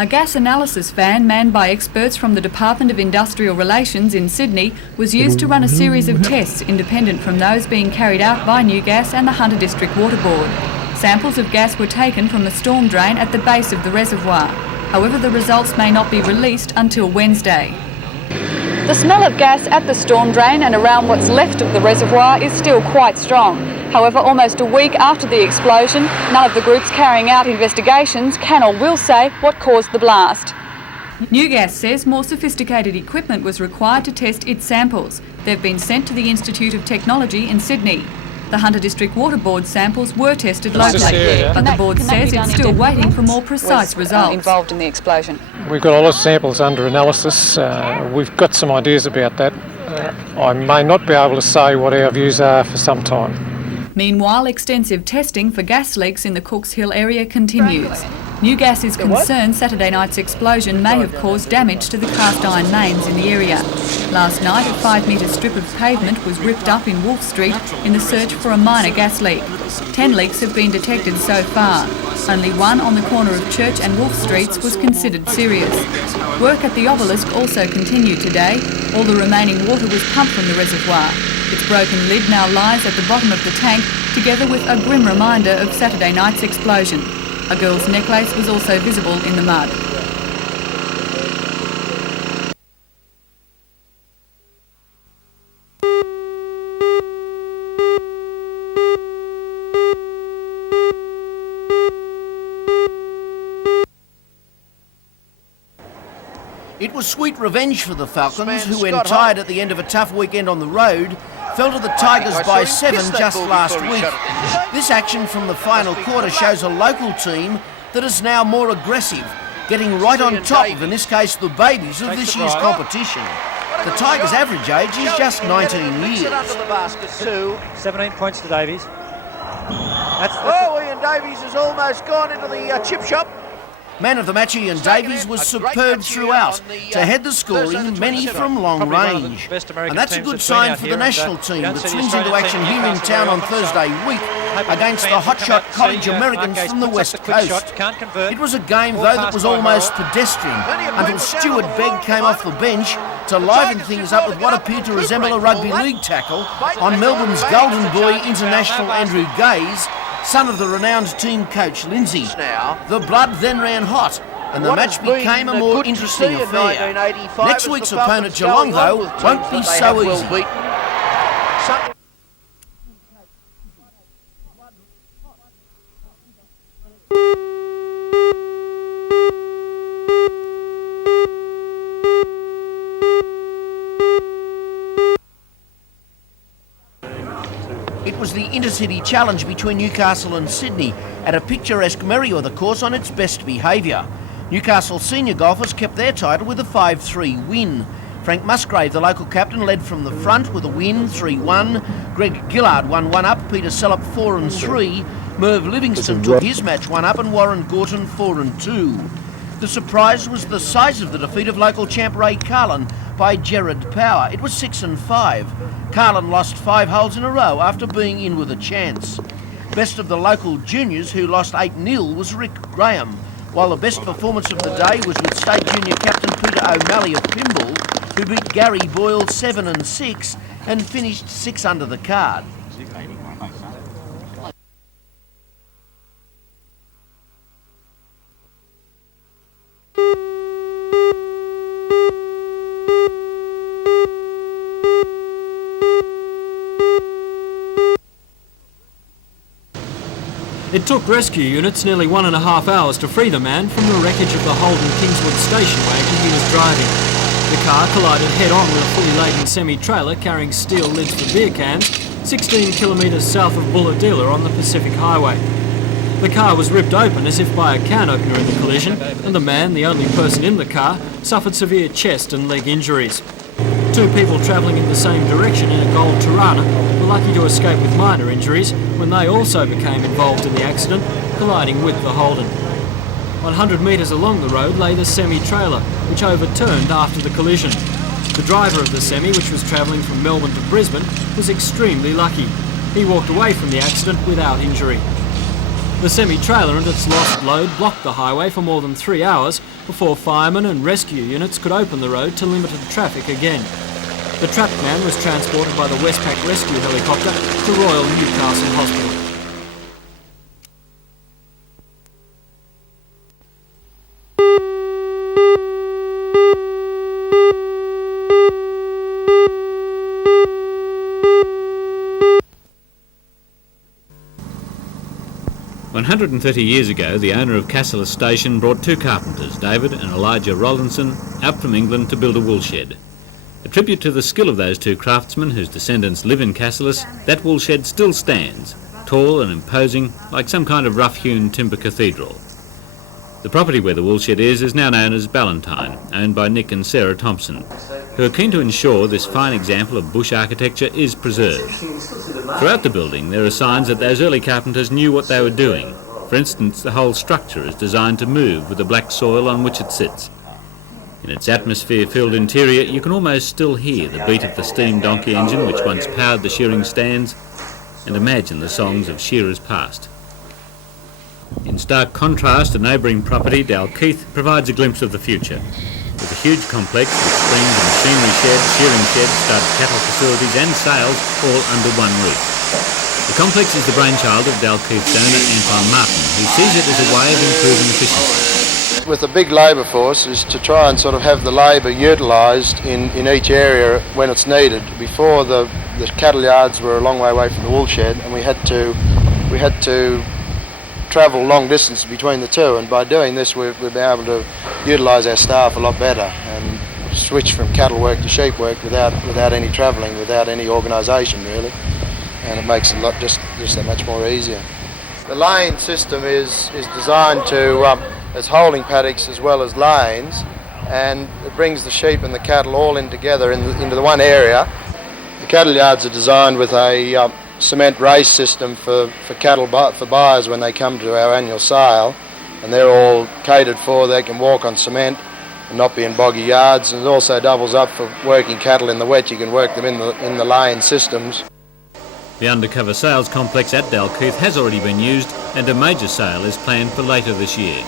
A gas analysis van manned by experts from the Department of Industrial Relations in Sydney was used to run a series of tests independent from those being carried out by New Gas and the Hunter District Water Board. Samples of gas were taken from the storm drain at the base of the reservoir. However, the results may not be released until Wednesday. The smell of gas at the storm drain and around what's left of the reservoir is still quite strong. However, almost a week after the explosion, none of the groups carrying out investigations can or will say what caused the blast. New Gas says more sophisticated equipment was required to test its samples. They've been sent to the Institute of Technology in Sydney. The Hunter District Water Board samples were tested locally, but the board says it's still waiting for more precise results. Involved in the explosion. We've got a lot of samples under analysis. We've got some ideas about that. I may not be able to say what our views are for some time. Meanwhile, extensive testing for gas leaks in the Cooks Hill area continues. New Gas is concerned Saturday night's explosion may have caused damage to the cast iron mains in the area. Last night, a 5-metre strip of pavement was ripped up in Wolfe Street in the search for a minor gas leak. 10 leaks have been detected so far. Only one on the corner of Church and Wolfe Streets was considered serious. Work at the obelisk also continued today. All the remaining water was pumped from the reservoir. Its broken lid now lies at the bottom of the tank, together with a grim reminder of Saturday night's explosion. A girl's necklace was also visible in the mud. It was sweet revenge for the Falcons, who, when tired at the end of a tough weekend on the road, fell to the Tigers by 7 just last week. This action from the final quarter shows a local team that is now more aggressive, getting right on top of, in this case, the babies of this year's competition. The Tigers' average age is just 19 years. 17 points to Davies. Ian Davies has almost gone into the chip shop. Man of the match Ian Davies was superb throughout to head the scoring, many from long range. And that's a good sign for the national team that swings into action here in town on Thursday week against the hotshot College Americans from the West Coast. It was a game, though, that was almost pedestrian until Stuart Begg came off the bench to liven things up with what appeared to resemble a rugby league tackle on Melbourne's golden boy international Andrew Gaze, son of the renowned team coach Lindsay. The blood then ran hot and the match became a more interesting affair. Next week's opponent Geelong, though, won't be so easy. It was the Intercity Challenge between Newcastle and Sydney at a picturesque Merriweather course on its best behaviour. Newcastle senior golfers kept their title with a 5-3 win. Frank Musgrave, the local captain, led from the front with a win, 3-1. Greg Gillard won 1 up, Peter Sellup 4 and 3. Merv Livingston took his match 1 up and Warren Gorton 4 and 2. The surprise was the size of the defeat of local champ Ray Carlin by Gerard Power. It was 6 and 5. Carlin lost 5 holes in a row after being in with a chance. Best of the local juniors, who lost 8-0, was Rick Graham, while the best performance of the day was with state junior captain Peter O'Malley of Pymble, who beat Gary Boyle 7 and 6 and finished 6 under the card. It took rescue units nearly 1.5 hours to free the man from the wreckage of the Holden Kingswood station wagon he was driving. The car collided head-on with a fully laden semi-trailer carrying steel lids for beer cans 16 kilometres south of Bulahdelah on the Pacific Highway. The car was ripped open as if by a can opener in the collision, and the man, the only person in the car, suffered severe chest and leg injuries. 2 people travelling in the same direction in a gold Tirana were lucky to escape with minor injuries when they also became involved in the accident, colliding with the Holden. 100 metres along the road lay the semi-trailer, which overturned after the collision. The driver of the semi, which was travelling from Melbourne to Brisbane, was extremely lucky. He walked away from the accident without injury. The semi-trailer and its lost load blocked the highway for more than 3 hours before firemen and rescue units could open the road to limited traffic again. The trapped man was transported by the Westpac rescue helicopter to Royal Newcastle Hospital. "130 years ago, the owner of Cassilis Station brought two carpenters, David and Elijah Rollinson, out from England to build a woolshed. A tribute to the skill of those two craftsmen whose descendants live in Cassilis, that woolshed still stands, tall and imposing, like some kind of rough-hewn timber cathedral. The property where the woolshed is now known as Ballantyne, owned by Nick and Sarah Thompson, who are keen to ensure this fine example of bush architecture is preserved. Throughout the building there are signs that those early carpenters knew what they were doing. For instance, the whole structure is designed to move with the black soil on which it sits. In its atmosphere-filled interior, you can almost still hear the beat of the steam donkey engine which once powered the shearing stands, and imagine the songs of shearers past. In stark contrast, a neighbouring property, Dalkeith, provides a glimpse of the future. With a huge complex with springs and machinery sheds, shearing sheds, stud cattle facilities and sales all under one roof. The complex is the brainchild of Dalkeith's owner, Anton Martin, who sees it as a way of improving efficiency. With a big labour force is to try and sort of have the labour utilised in each area when it's needed. Before the cattle yards were a long way away from the woolshed, and we had to travel long distance between the two, and by doing this we've been able to utilise our staff a lot better and switch from cattle work to sheep work without any travelling, without any organisation really, and it makes it just that much more easier. The lane system is designed to as holding paddocks as well as lanes, and it brings the sheep and the cattle all in together into the one area. The cattle yards are designed with a cement race system for cattle for buyers when they come to our annual sale, and they're all catered for. They can walk on cement and not be in boggy yards, and it also doubles up for working cattle in the wet. You can work them in the lane systems. The undercover sales complex at Dalkeith has already been used, and a major sale is planned for later this year.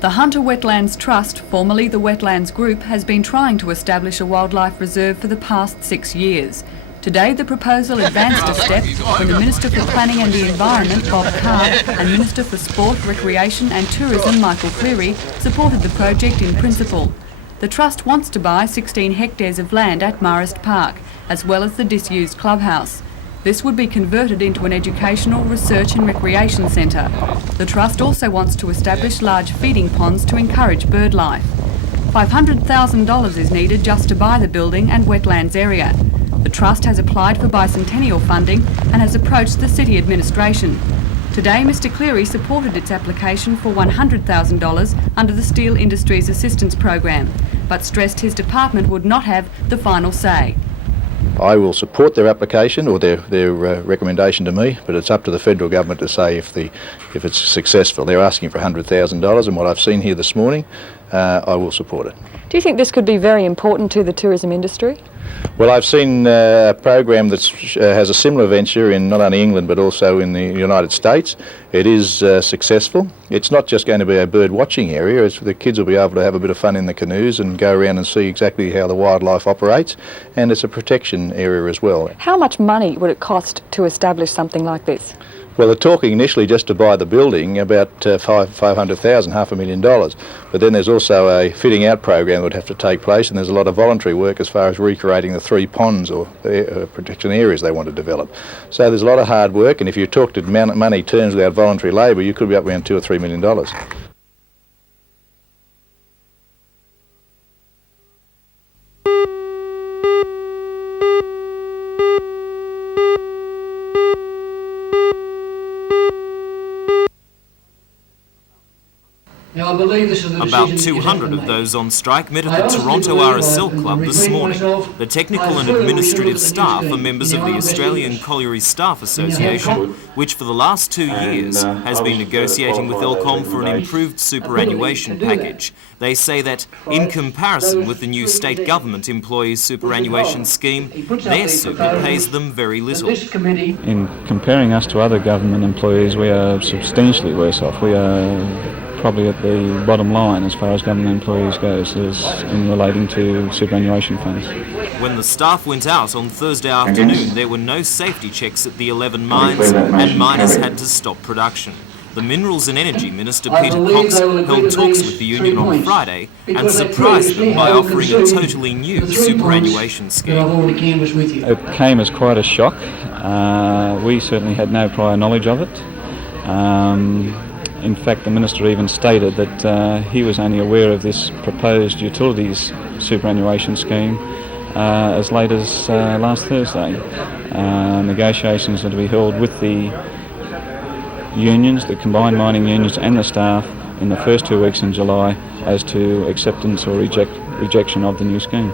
The Hunter Wetlands Trust, formerly the Wetlands Group, has been trying to establish a wildlife reserve for the past 6 years. Today the proposal advanced a step when the Minister for Planning and the Environment, Bob Carr, and Minister for Sport, Recreation and Tourism, Michael Cleary, supported the project in principle. The Trust wants to buy 16 hectares of land at Marist Park, as well as the disused clubhouse. This would be converted into an educational, research and recreation centre. The Trust also wants to establish large feeding ponds to encourage bird life. $500,000 is needed just to buy the building and wetlands area. The Trust has applied for bicentennial funding and has approached the City Administration. Today, Mr Cleary supported its application for $100,000 under the Steel Industries Assistance Program, but stressed his department would not have the final say. I will support their application or their recommendation to me, but it's up to the federal government to say if it's successful. They're asking for $100,000, and what I've seen here this morning, I will support it. Do you think this could be very important to the tourism industry? Well, I've seen a program that has a similar venture in not only England but also in the United States. It is successful. It's not just going to be a bird watching area. The kids will be able to have a bit of fun in the canoes and go around and see exactly how the wildlife operates, and it's a protection area as well. How much money would it cost to establish something like this? Well, they're talking initially just to buy the building about $500,000, $500,000. But then there's also a fitting out program that would have to take place, and there's a lot of voluntary work as far as recreating the 3 ponds or protection areas they want to develop. So there's a lot of hard work, and if you talk to money terms without voluntary labour, you could be up around $2 or $3 million. I believe this is the About decision 200 of those on strike met at the Toronto RSL Club this morning. The technical and administrative staff are members of the Australian Colliery Staff Association, which for the last 2 years has been negotiating with Elcom for an improved superannuation package. They say that, in comparison with the new state government employees superannuation scheme, their super pays them very little. In comparing us to other government employees, we are substantially worse off. We are probably at the bottom line as far as government employees goes in relating to superannuation funds. When the staff went out on Thursday afternoon, there were no safety checks at the 11 mines and miners had to stop production. The Minerals and Energy Minister Peter Cox held talks with the union on Friday and surprised them by offering a totally new superannuation scheme. It came as quite a shock. We certainly had no prior knowledge of it. In fact, the Minister even stated that he was only aware of this proposed utilities superannuation scheme as late as last Thursday. Negotiations are to be held with the unions, the combined mining unions and the staff in the first 2 weeks in July as to acceptance or rejection of the new scheme.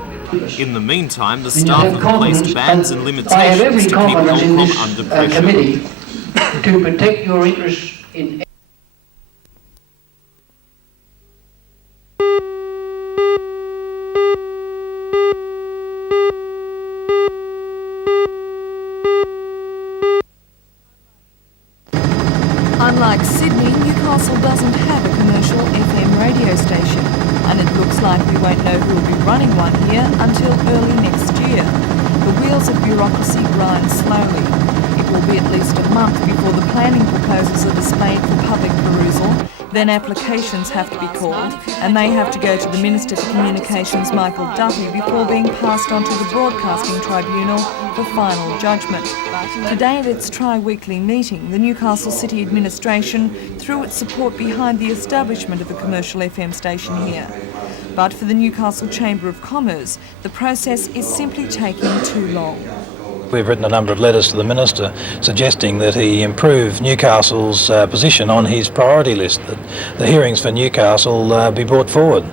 In the meantime, the staff have placed bans and limitations to keep Elcom under pressure. To protect your interests in Unlike Sydney, Newcastle doesn't have a commercial FM radio station, and it looks like we won't know who will be running one here until early next year. The wheels of bureaucracy grind slowly. It will be at least a month before the planning proposals are displayed for public perusal. Then applications have to be called, and they have to go to the Minister for Communications, Michael Duffy, before being passed on to the Broadcasting Tribunal for final judgment. Today at its tri-weekly meeting, the Newcastle City Administration threw its support behind the establishment of a commercial FM station here. But for the Newcastle Chamber of Commerce, the process is simply taking too long. We've written a number of letters to the Minister suggesting that he improve Newcastle's position on his priority list, that the hearings for Newcastle be brought forward.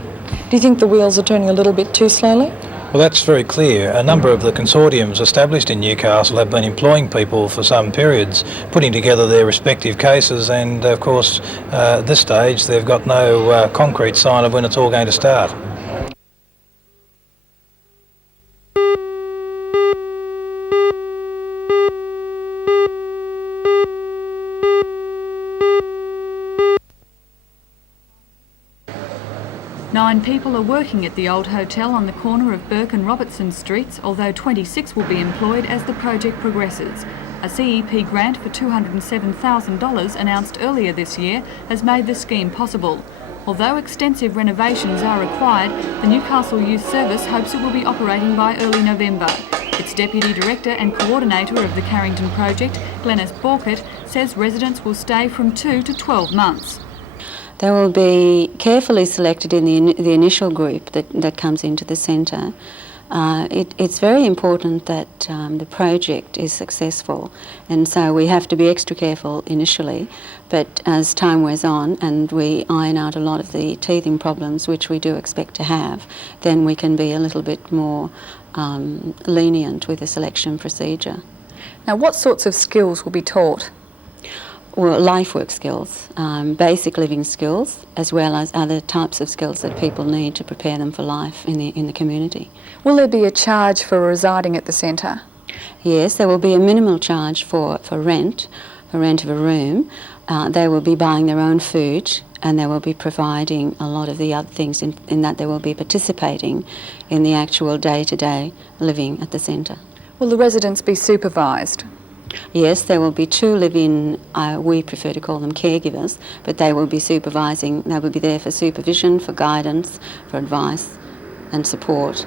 Do you think the wheels are turning a little bit too slowly? Well, that's very clear. A number of the consortiums established in Newcastle have been employing people for some periods, putting together their respective cases, and of course at this stage they've got no concrete sign of when it's all going to start. Nine people are working at the old hotel on the corner of Burke and Robertson Streets, although 26 will be employed as the project progresses. A CEP grant for $207,000 announced earlier this year has made the scheme possible. Although extensive renovations are required, the Newcastle Youth Service hopes it will be operating by early November. Its Deputy Director and Coordinator of the Carrington project, Glenys Borkett, says residents will stay from 2 to 12 months. They will be carefully selected in the initial group that comes into the centre. It's very important that the project is successful, and so we have to be extra careful initially, but as time wears on and we iron out a lot of the teething problems, which we do expect to have, then we can be a little bit more lenient with the selection procedure. Now, what sorts of skills will be taught? Well, life work skills, basic living skills, as well as other types of skills that people need to prepare them for life in the community. Will there be a charge for residing at the centre? Yes, there will be a minimal charge for rent of a room. They will be buying their own food, and they will be providing a lot of the other things in that they will be participating in the actual day-to-day living at the centre. Will the residents be supervised? Yes, there will be 2 live-in, we prefer to call them caregivers, but they will be supervising, they will be there for supervision, for guidance, for advice and support.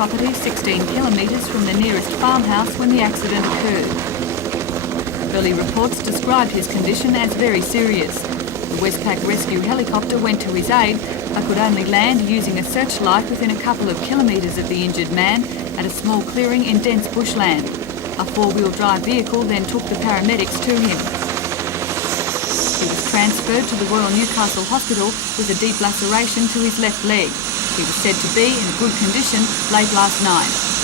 property 16 kilometres from the nearest farmhouse when the accident occurred. Early reports described his condition as very serious. The Westpac rescue helicopter went to his aid, but could only land using a searchlight within a couple of kilometres of the injured man at a small clearing in dense bushland. A four-wheel drive vehicle then took the paramedics to him. He was transferred to the Royal Newcastle Hospital with a deep laceration to his left leg. He was said to be in good condition late last night.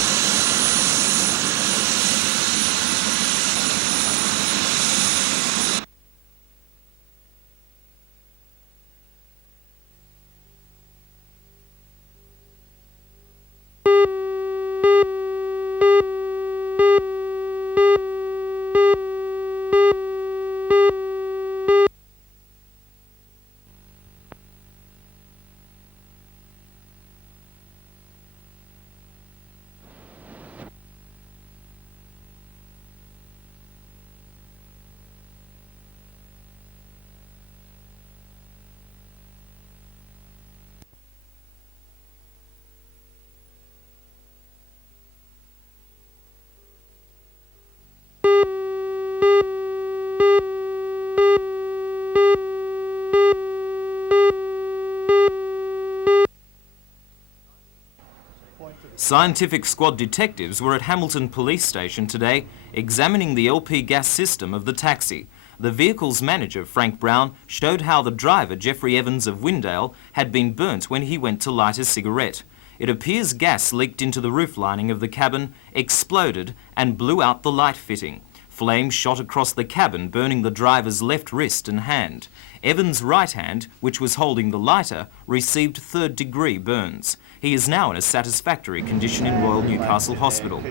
Scientific squad detectives were at Hamilton Police Station today examining the LP gas system of the taxi. The vehicle's manager, Frank Brown, showed how the driver, Jeffrey Evans of Windale, had been burnt when he went to light a cigarette. It appears gas leaked into the roof lining of the cabin, exploded and blew out the light fitting. Flames shot across the cabin, burning the driver's left wrist and hand. Evans' right hand, which was holding the lighter, received third-degree burns. He is now in a satisfactory condition in Royal Newcastle Hospital.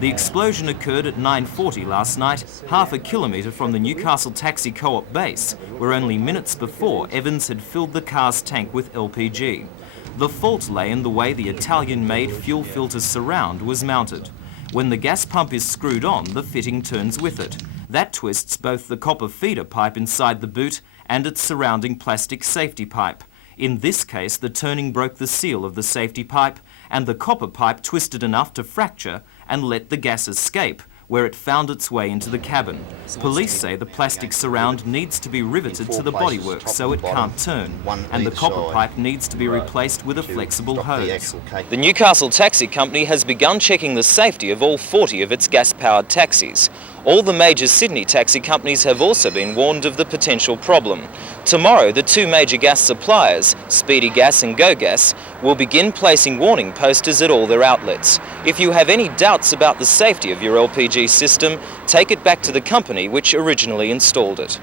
The explosion occurred at 9:40 last night, half a kilometre from the Newcastle Taxi Co-op base, where only minutes before Evans had filled the car's tank with LPG. The fault lay in the way the Italian-made fuel filter surround was mounted. When the gas pump is screwed on, the fitting turns with it. That twists both the copper feeder pipe inside the boot and its surrounding plastic safety pipe. In this case, the turning broke the seal of the safety pipe, and the copper pipe twisted enough to fracture and let the gas escape, where it found its way into the cabin. Police say the plastic surround needs to be riveted to the bodywork so it can't turn, and the copper pipe needs to be replaced with a flexible hose. The Newcastle Taxi Company has begun checking the safety of all 40 of its gas-powered taxis. All the major Sydney taxi companies have also been warned of the potential problem. Tomorrow, the two major gas suppliers, Speedy Gas and Go Gas, will begin placing warning posters at all their outlets. If you have any doubts about the safety of your LPG system, take it back to the company which originally installed it.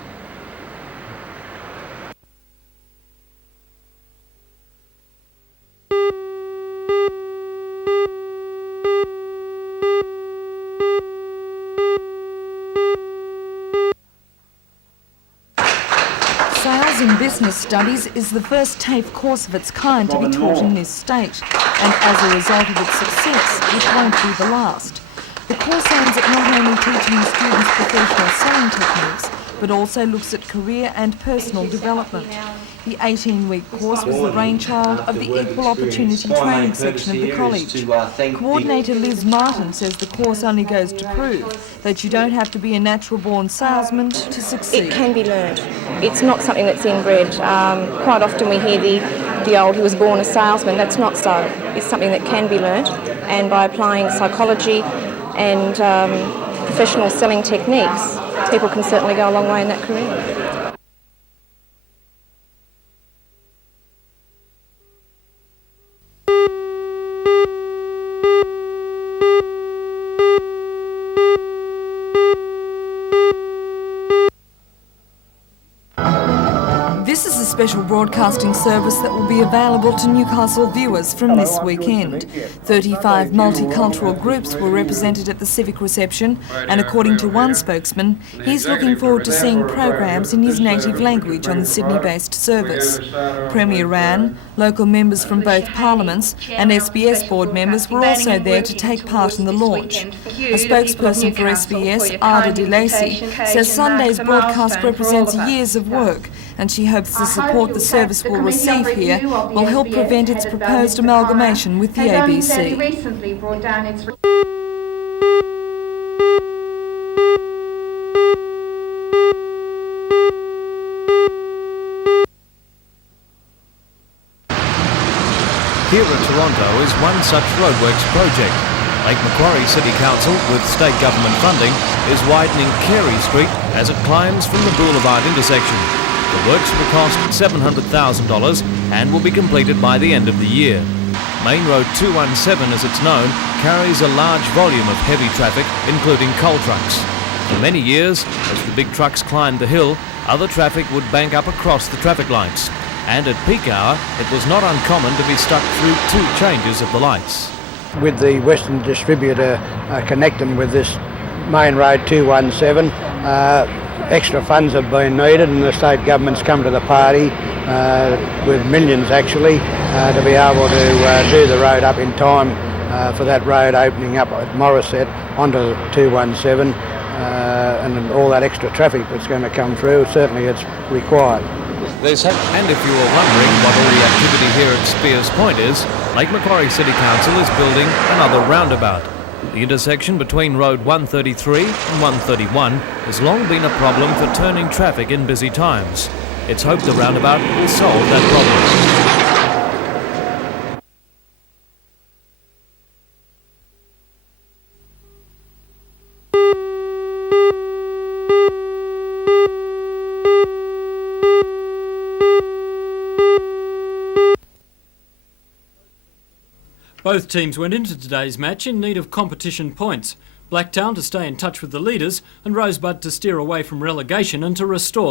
Sales in Business Studies is the first TAFE course of its kind to be taught in this state, and as a result of its success, it won't be the last. The course aims at not only teaching students professional selling techniques, but also looks at career and personal development. The 18-week course was the brainchild of the Equal Opportunity Training section of the college. Coordinator Liz Martin says the course only goes to prove that you don't have to be a natural-born salesman to succeed. It can be learned. It's not something that's inbred. Quite often we hear the old, he was born a salesman. That's not so. It's something that can be learned, and by applying psychology and professional selling techniques, people can certainly go a long way in that career. This is a special broadcasting service that will be available to Newcastle viewers from this weekend. 35 multicultural groups were represented at the civic reception, and according to one spokesman, he's looking forward to seeing programs in his native language on the Sydney-based service. Premier Rann, local members from both parliaments and SBS board members were also there to take part in the launch. A spokesperson for SBS, Ada De Lacy, says Sunday's broadcast represents years of work and she hopes the support the service will receive here will help prevent its proposed amalgamation with the ABC. Here at Toronto is one such roadworks project. Lake Macquarie City Council, with state government funding, is widening Carey Street as it climbs from the Boulevard intersection. The works will cost $700,000 and will be completed by the end of the year. Main Road 217, as it's known, carries a large volume of heavy traffic, including coal trucks. For many years, as the big trucks climbed the hill, other traffic would bank up across the traffic lights. And at peak hour, it was not uncommon to be stuck through 2 changes of the lights. With the Western distributor connecting with this Main Road 217, extra funds have been needed, and the state government's come to the party with millions actually to be able to do the road up in time for that road opening up at Morisset onto 217 and all that extra traffic that's going to come through. Certainly it's required. And if you were wondering what all the activity here at Spears Point is, Lake Macquarie City Council is building another roundabout. The intersection between Road 133 and 131 has long been a problem for turning traffic in busy times. It's hoped the roundabout will solve that problem. Both teams went into today's match in need of competition points. Blacktown to stay in touch with the leaders and Rosebud to steer away from relegation and to restore